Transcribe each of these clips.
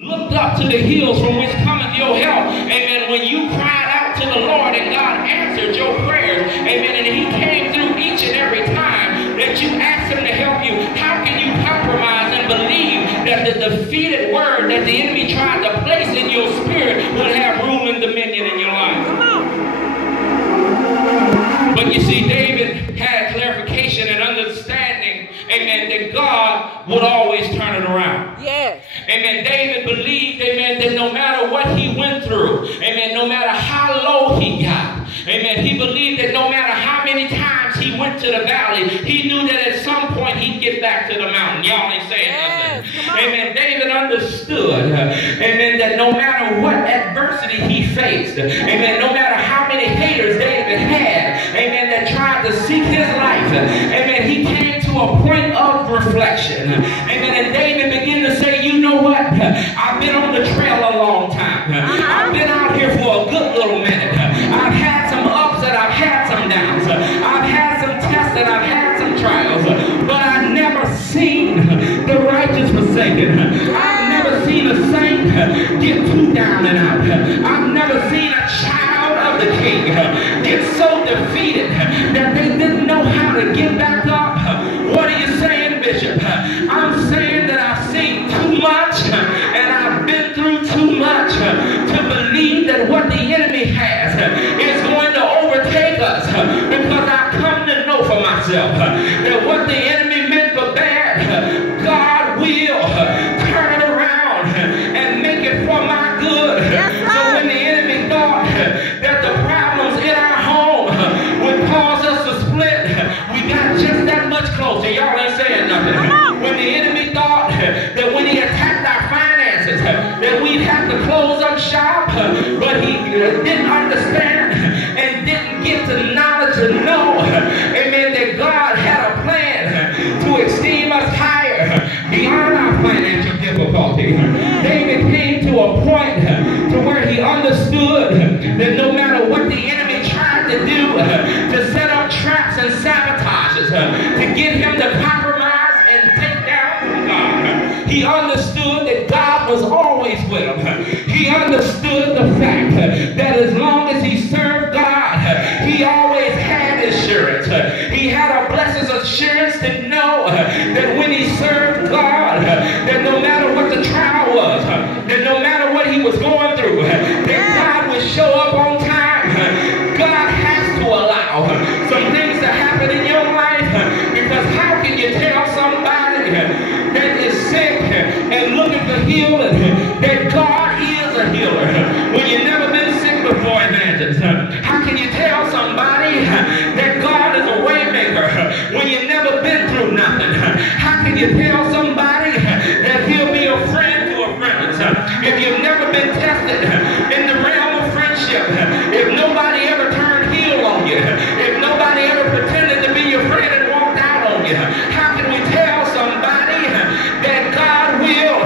Looked up to the hills from which cometh your help. Amen. When you cried out to the Lord and God answered your prayers. Amen. And he came through each and every time that you asked him to help you. How can you compromise and believe that the defeated word that the enemy tried to place in your spirit would have rule and dominion in your life? But you see, David had clarification and understanding, amen, that God would always turn it around. Yes. Amen. David believed, amen, that no matter what he went through, amen, no matter how low he got, amen, he believed that no matter how many times he went to the valley, he knew that at some point he'd get back to the mountain. Y'all ain't saying nothing. Amen. David understood, amen, that no matter what adversity he faced, amen, no matter how many haters David had, amen, that tried to seek his life, amen, he came to a point of reflection. Amen. And David began to say, you know what? I've been on the trail a long time. I've been out here for a good little minute. I've had some ups and I've had some downs. I've had some tests and I've had some trials. But I've never seen the righteous forsaken. I've never seen a saint get too down and out. I've never seen a child of the king get so defeated that they didn't know how to get back up. What are you saying, Bishop? I'm saying that I've seen too much and I've been through too much to believe that what the enemy has is going to overtake us, because I've come to know for myself that what the enemy meant for bad, God will turn it around and make it for my good. So when the enemy thought that the problems in our home would cause us to split, we got just that much closer. Y'all ain't saying nothing. When the enemy thought that when he attacked our finances that we'd have to close up shop, but he didn't understand and didn't get the knowledge to know, amen, that God had a plan to esteem us higher beyond our financial difficulty. David came to a point to where he understood that no matter what the enemy tried to do to set up traps and sabotages to get him to compromise and take down God, he understood that God was always with him. He understood the fact that as long as he served God, he always had assurance. He had a blessed assurance to know that when he served God, that no matter what the trial was, that no matter what he was going through, that God would show up on time. God has to allow some things to happen in your life, because how can you tell somebody that is sick and looking for healing that God is a healer when you've never been sick before, evangelist? How can you tell somebody that God is a way maker when you've never been through nothing? How can you tell somebody that he'll be a friend to a friend if you've never been tested in the realm of friendship? If nobody ever turned heel on you, if nobody ever pretended to be your friend and walked out on you, how can we tell somebody that God will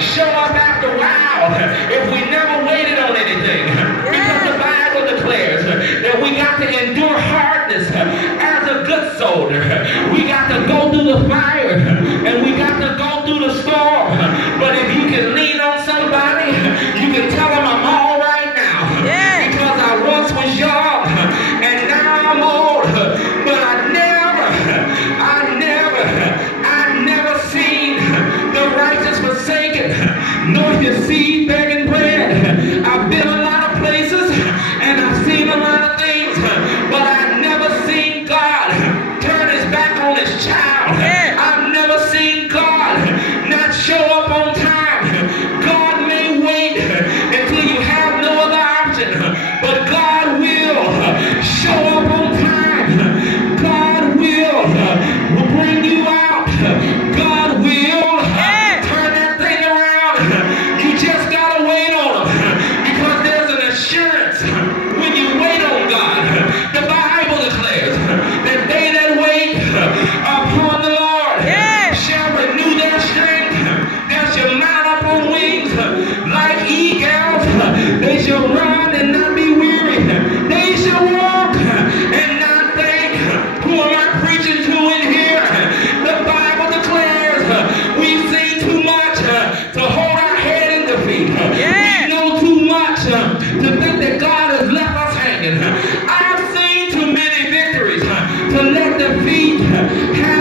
show up after a while if we never waited on anything? Because the Bible declares that we got to endure hardness as a good soldier. We got to go through the fire and we got to go through the storm. But if you can lean on somebody, you can tell them I'm all right now. Because I once was young and now I'm old. But I never seen the righteous forsaken, nor his seed begging bread. I've been a lot of places and I've seen a lot of things, but I've never seen God turn his back on his child. I've never seen God not show up on time. God may wait until you have no other option, but God will show up on time. God will bring you out. God will turn that thing around. You just gotta wait to let the feet have